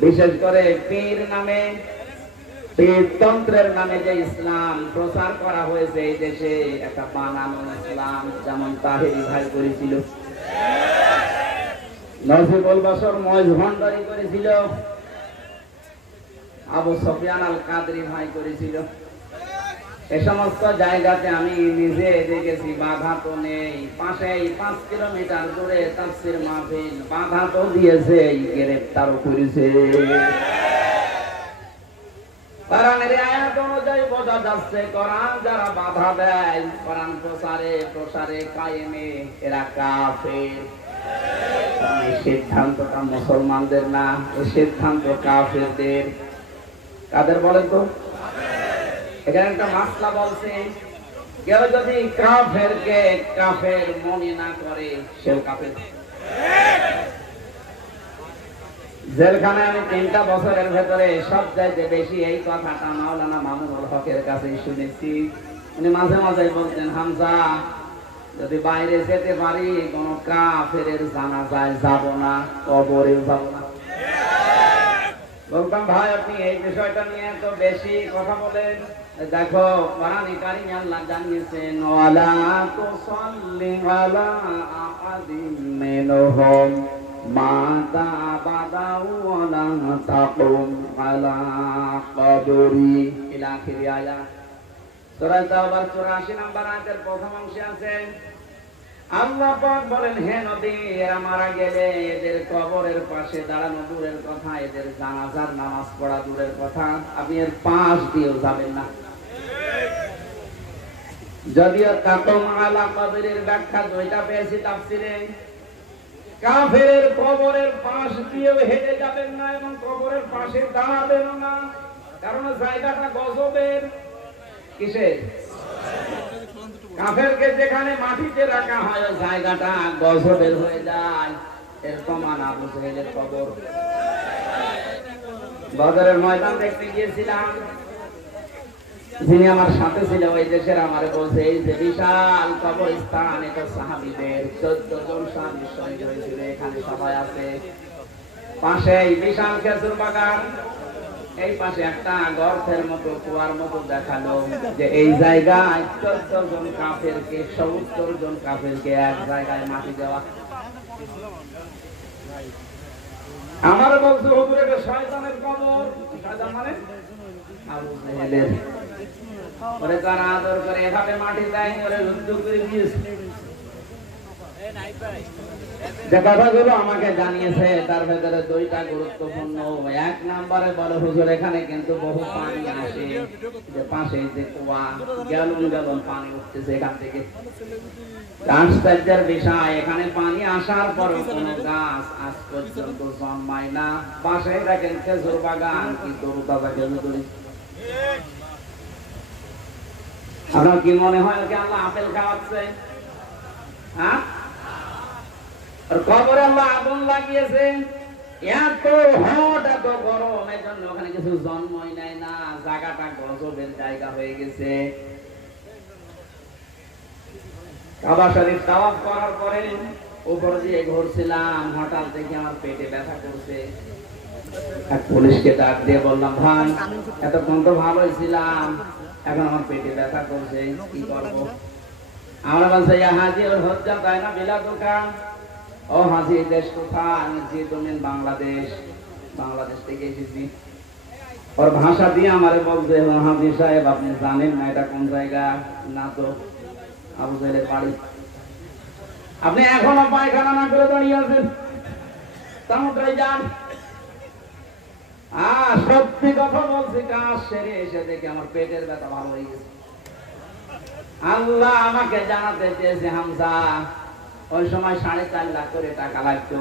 বিশেষ করে পীর নামে, পীরতন্ত্রের নামে যে ইসলাম প্রচার করা হয়েছে এই দেশে, একটা বানানো ইসলাম, যেমন তাহেরি ভাই করেছিল, নজিবুল বশর ময়জ ভান্ডারি করেছিল, আবু সুফিয়ান আল কাদরি ভাই করেছিল। এ সমস্ত জায়গাতে আমি নিজে দেখেছি, বাধা তো নেই। পাশেই 5 কিলোমিটার দূরে তাফসীর মাহফিল, বাধা তো দিয়েছে, গ্রেফতারও করেছে। কোরআনের আয়াত অনুযায়ী বোঝা যাচ্ছে কোরআন যারা বাধা দেয় কোরআন প্রসারে কায়েমে, এরা কাফের। এই সিদ্ধান্তটা মুসলমানদের না, এই সিদ্ধান্ত কাফেরদের। কাদের বলেন তো? এখানে একটা মাসলা বলছে, কেউ যদি কাফেরকে কাফের মনে না করে সেও কাফের। জেলখানায় আমি 3টা বছরের ভেতরে সবচাইতে বেশি এই কথাটা মাওলানা মামুনুল হকের কাছে শুনেছি। উনি মাঝে মাঝে বলতেন, হামজা যদি বাইরে যেতে পারি কোন কাফেরের জানাজায় যাব না, কবরে যাব না। বলতাম, ভাই আপনি এই বিষয়টা নিয়ে তো বেশি কথা বলেন। দেখো কোরআনে কারিমে আল্লাহ জানিয়েছেন, ওয়ালা তুসাল্লি আলা আহাদিন মিনহুম মাতা বাদাউ ওয়ালা তাকুম আলা কবরি, ইলা আখিরি আয়াত। সূরা তাওবার 84 নম্বর আয়াতের প্রথম অংশে আছে, আল্লাহ পাক বলেন, হে নবী, এরা মারা গেলে এদের কবরের পাশে দাঁড়ানো দূরের কথা, এদের জানাজার নামাজ পড়া দূরের কথা, আপনি এর পাশ দিয়েও যাবেন না। যদিও তাকুম আলা কবরের ব্যাখ্যা 2টা পেয়েছি তাফসীরে। কাফেরের কবরের পাশ দিয়েও হেঁটে যাবেন না এবং কবরের পাশে দাঁড়াবেন না, কারণ জায়গাটা গজবের। কিসের? কাফেরকে যেখানে মাটিতে রাখা হয় জায়গাটা গজবের হয়ে যায়। এর প্রমাণ আবু জাহেলের কবর। বদরের ময়দান দেখতে গিয়েছিলাম, যিনি আমার সাথে ছিল ওই দেশের, আমার বলছে এই যে বিশাল কবরস্থান, এটা সাহাবীদের 14 জন সাহাবী শহীদ হয়েছিল, এখানে সবাই আছে। পাশে বিশাল খেজুর বাগান, এই পাশে একটা গর্তের মতো কুয়ার মতো দেখালো যে এই জায়গায় 14 জন কাফেরকে, 70 জন কাফেরকে এক জায়গায় মাটি দেওয়া। আমার বলছে হুজুর এটা শয়তানের কবর। শয়তান মানে আবু জাহেলের। ওরে যারা আদর করে এভাবে মাটি দেয়, ওরে যুদ্ধ করে দিয়েছে। যে কথাগুলো আমাকে জানিয়েছে তার ভেতরে 2টা গুরুত্বপূর্ণ। 1 নম্বরে বলে, হুজুর এখানে কিন্তু বহু পানি আসে, যে পাশে যে কুয়া, গ্যালন গ্যালন পানি উঠতেছে এখান থেকে। আশ্চর্যের বিষয়, এখানে পানি আসার পরও কোন গাছ আজ পর্যন্ত জন্মায় না। পাশে দেখেন খেজুর বাগান, কি তরুতাজা খেজুর। আপনার কি মনে হয় ওকে আল্লাহ আপেল খাওয়াচ্ছে? হ্যাঁ, কবরে আল্লাহ আগুন লাগিয়েছে, এত হট এত গরম, এই জন্য ওখানে কিছু জন্মই নেয় না, জায়গাটা গজবের জায়গা হয়ে গেছে। কাবা শরীফ তাওয়াফ করার পরে উপর দিয়ে ঘুরছিলাম, হঠাৎ দেখি আমার পেটে ব্যথা করছে। এক পুলিশকে ডাক দিয়ে বললাম, ভাই এতক্ষণ তো ভালোই ছিলাম, এখন আমার পেটে ব্যথা করছে, কি করবো? আমরা বলছে, হাজি ওর হজ্জা তাই না বিলা দোকান। ও হাজি দেশ কোথায়? আমি যে তুমি বাংলাদেশ, বাংলাদেশ থেকে এসেছি। ওর ভাষা দিয়ে আমারে বলছে, হাজি সাহেব আপনি জানেন না এটা কোন জায়গা? না তো। আবু জাহেলের বাড়ি। আপনি এখনো পায়খানা না করে দাঁড়িয়ে আছেন, তাড়াতাড়ি যান। সত্যি কথা বলছি, কাজ সেরে এসে দেখে আমার পেটের ব্যথা ভালো হয়ে গেছে। আল্লাহ আমাকে জানাতে চেয়েছে, হামজা ওই সময় 4.5 লাখ করে টাকা লাগতো,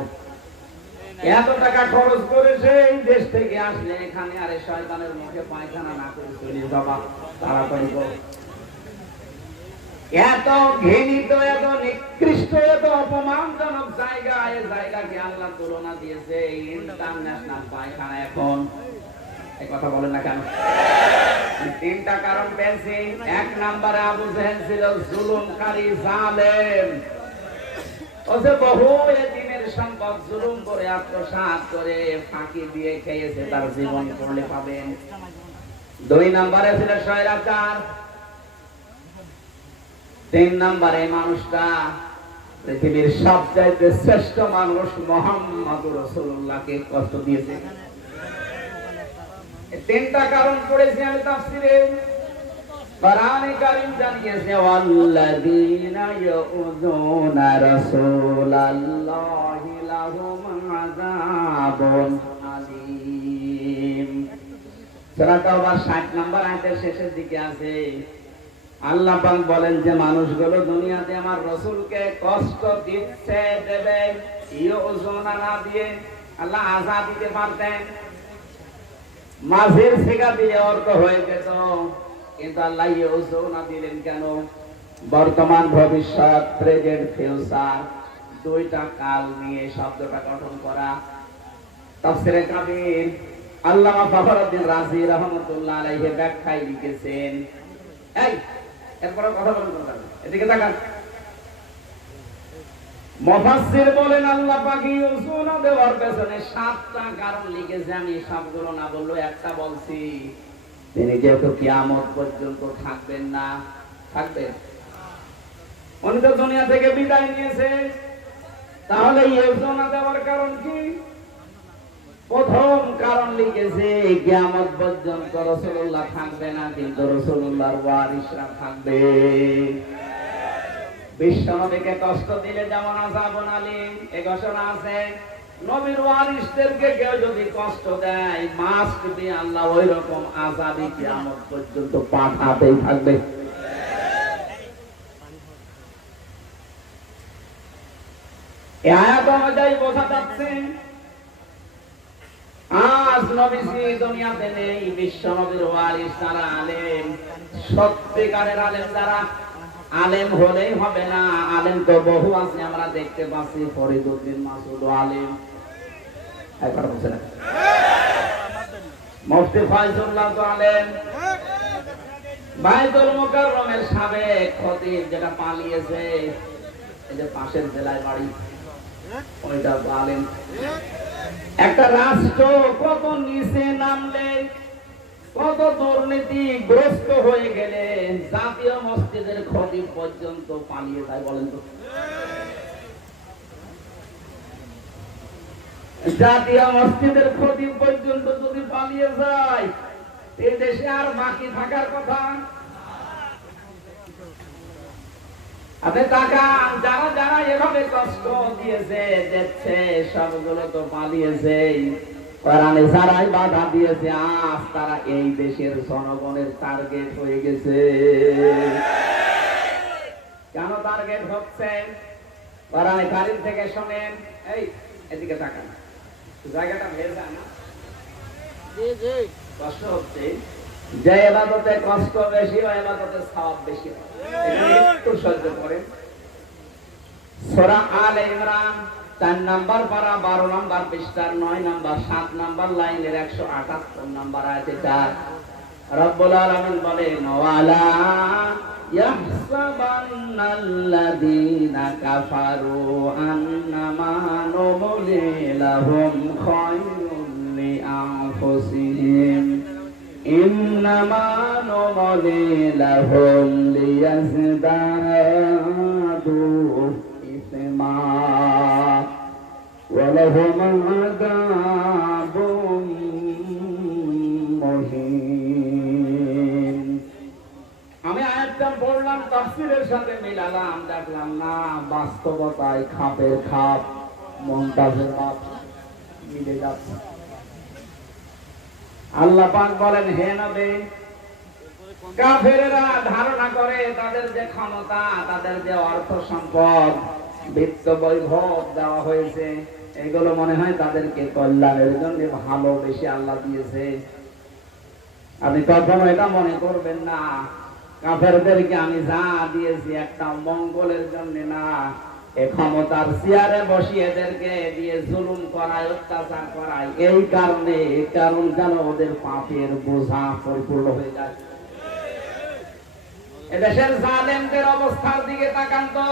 এত টাকা খরচ করেছে এই দেশ থেকে আসলে এখানে, আরে শয়তানের মুখে পায়খানা না করে চলে যাবা, তাড়াতাড়ি করো। এত ঘৃণিত, এত নিকৃষ্ট, এত অপমানজনক জায়গা, এই জায়গাকে আল্লাহ তুলনা দিয়েছে ইন্টারন্যাশনাল পায়খানা। এখন এই কথা বলেন না কেন? 3টা কারণ পেয়েছি। 1 নম্বরে আবু জাহেল ছিল জুলুমকারী, জালেম। ও যে বহু এতিমের অন্যের সম্পদ জুলুম করে আত্মসাৎ করে ফাঁকি দিয়ে খেয়েছে, তার জীবন পড়লে পাবেন। 2 নম্বরে ছিল স্বৈরাচার। 3 নম্বরে মানুষটা পৃথিবীর সবচাইতে শ্রেষ্ঠ মানুষ মুহাম্মদুর রাসূলুল্লাহকে কষ্ট দিয়েছে। এই 3টা কারণ পড়েছি আমি তাফসীরে। কোরআনে কারীম জানিয়েছে ওয়াল্লাযীনা ইয়াউযুনা রাসূলাল্লাহি লাহুম আযাবুন আলীম। সূরা তাওবার 60 নম্বর আয়াতের শেষের দিকে আছে, আল্লাহ পাক বলেন যে মানুষগুলো দুনিয়াতে আমার রাসূলকে কষ্ট দিচ্ছে, দেবে। ইয়াউযুনা না দিয়ে আল্লাহ আযাব দিতে পারতেন, মাঝের শেখা দিয়ে অর্থ হয়ে যেত, কিন্তু আল্লাহ ইয়াউযুনা দিলেন কেন? বর্তমান, ভবিষ্যৎ, প্রেজেন্ট, ফিউচার, 2টা কাল নিয়ে শব্দটা গঠন করা। তাফসীরে কাবীর আল্লামা ফখরুদ্দীন রাজি রাহমাতুল্লাহ আলাইহি ব্যাখ্যায় লিখেছেন, এই এরপর কথা বলুন, এদিকে তাকান। মুফাসসির বলেন আল্লাহ পাক ইয়াউযুনা দেওয়ার পেছনে 7টা কারণ লিখেছে। আমি সবগুলো না বললেও একটা বলছি। তিনি যেহেতু কিয়ামত পর্যন্ত থাকবেন না, থাকবেন, উনি তো দুনিয়া থেকে বিদায় নিয়েছে, তাহলে ইয়াউযুনা দেওয়ার কারণ কি? প্রথম কারণ লিখেছে কিয়ামত পর্যন্ত রাসূলুল্লাহ থাকবে না, কিন্তু রাসূলুল্লাহর ওয়ারিসরা থাকবে। বিশ্বনবীকে কষ্ট দিলে যেমন আযাবুন আলীম এই ঘোষণা আছে, নবীর ওয়ারিসদেরকে কেউ যদি কষ্ট দেয়, মাস্ট বি আল্লাহ ওই রকম আযাবই কিয়ামত পর্যন্ত পাঠাতেই থাকবে। এই আয়াত অনুযায়ী বোঝা যাচ্ছে আজ নবীজি দুনিয়াতে নেই, বিশ্ব নবীর ওয়ারিস যারা আলেম, সত্যিকারের আলেম যারা, আলেম হলেই হবে না, আলেম তো বহু আছে, আমরা দেখতে পাচ্ছি ফরিদউদ্দিন মাসুদ আলেম, একবার বলছে না, মুফতি ফয়জুল্লাহ তো আলেম, বাইতুল মুকাররমের সাবেক খতিব যেটা পালিয়েছে, এই যে পাশের জেলায় বাড়ি, ওইটা আলেম। একটা রাষ্ট্র কত নিচে নামলে, কত দুর্নীতিগ্রস্ত হয়ে গেলে জাতীয় মসজিদের খতিব পর্যন্ত পালিয়ে যায়, বলেন তো? জাতীয় মসজিদের খতিব পর্যন্ত যদি পালিয়ে যায়, এই দেশে আর বাকি থাকার কথা? আপনি তাকান, যারা যারা এভাবে কষ্ট দিয়েছে, দেখছে, সবগুলো তো পালিয়েছে। কোরআনে যারাই বাধা দিয়েছে, আজ তারা এই দেশের জনগণের টার্গেট হয়ে গেছে। কেন টার্গেট হচ্ছে? কোরআনে কারীম থেকে শুনেন, এই এদিকে তাকান, জায়গাটা ভেজা না? কষ্ট হচ্ছে, যে ইবাদতে কষ্ট বেশি, ওই ইবাদতে সওয়াব বেশি হয়, একটু সহ্য করেন। সূরা আলে ইমরান 4 নম্বর পারা 12 নম্বর পৃষ্ঠার 9 নম্বর 7 নম্বর লাইনের 178 নম্বর আয়াতে 4 রব্বুল আলামিন বলেন, ওয়ালা ইয়াহসাবান্নাল্লাযীনা কাফারু আন্নামা নুমলি লাহুম খায়রুন লিআনফুসিহিম ইন্নামা নুমলি লাহুম লিয়াজদাদু ইসমা ওয়া লাহুম আযাবুম মুহিন। আমি আয়াতটা পড়লাম, তাফসীরের সাথে মিলালাম, দেখলাম না বাস্তবতায় খাপের খাপ, মন্তাজের মাপ মিলে যাচ্ছে। আল্লাহ পাক বলেন, হে নবী, কাফেররা ধারণা করে তাদের যে ক্ষমতা, তাদের যে অর্থ সম্পদ, বিত্ত বৈভব দেওয়া হয়েছে, এগুলো মনে হয় তাদেরকে কল্যাণের জন্য ভালোবেসে আল্লাহ দিয়েছে। আপনি কখনো এটা মনে করবেন না কাফেরদেরকে আমি যা দিয়েছি একটা মঙ্গলের জন্য না, এ ক্ষমতার চেয়ারে বসিয়ে এদেরকে দিয়ে জুলুম করায়, অত্যাচার করায়, এই কারণে, কারণ যেন ওদের পাপের বোঝা পরিপূর্ণ হয়ে যায়। এদেশের জালেমদের অবস্থার দিকে তাকান তো,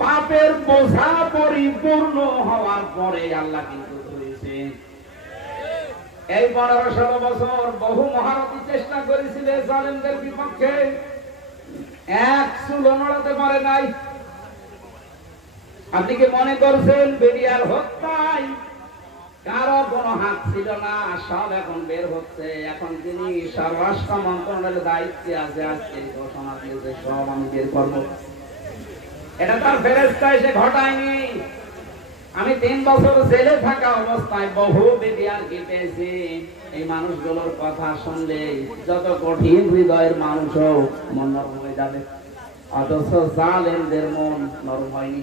পাপের বোঝা পরিপূর্ণ হওয়ার পরে আল্লাহ কিন্তু ধরেছে। এই 15-16 বছর বহু মহারথী চেষ্টা করেছিলেন জালেমদের বিপক্ষে, এক চুলো নড়াতে পারে নাই। আপনি কি মনে করছেন বেরিয়ার হত্যায় কারো কোনো হাত ছিল না? সব এখন বের হচ্ছে। এখন তিনি স্বরাষ্ট্র মন্ত্রণালয়ের দায়িত্বে আছে, আজকে ঘোষণা দিয়েছে সব আমি বের করবো। এটা তার ফেরেশতা এসে ঘটায়নি। আমি 3 বছর জেলে থাকা অবস্থায় বহু বেদিয়ারকে পেয়েছি। এই মানুষগুলোর কথা শুনলে যত কঠিন হৃদয়ের মানুষও মন নরম হয়ে যাবে, অথচ জালেমদের মন নরম হয়নি।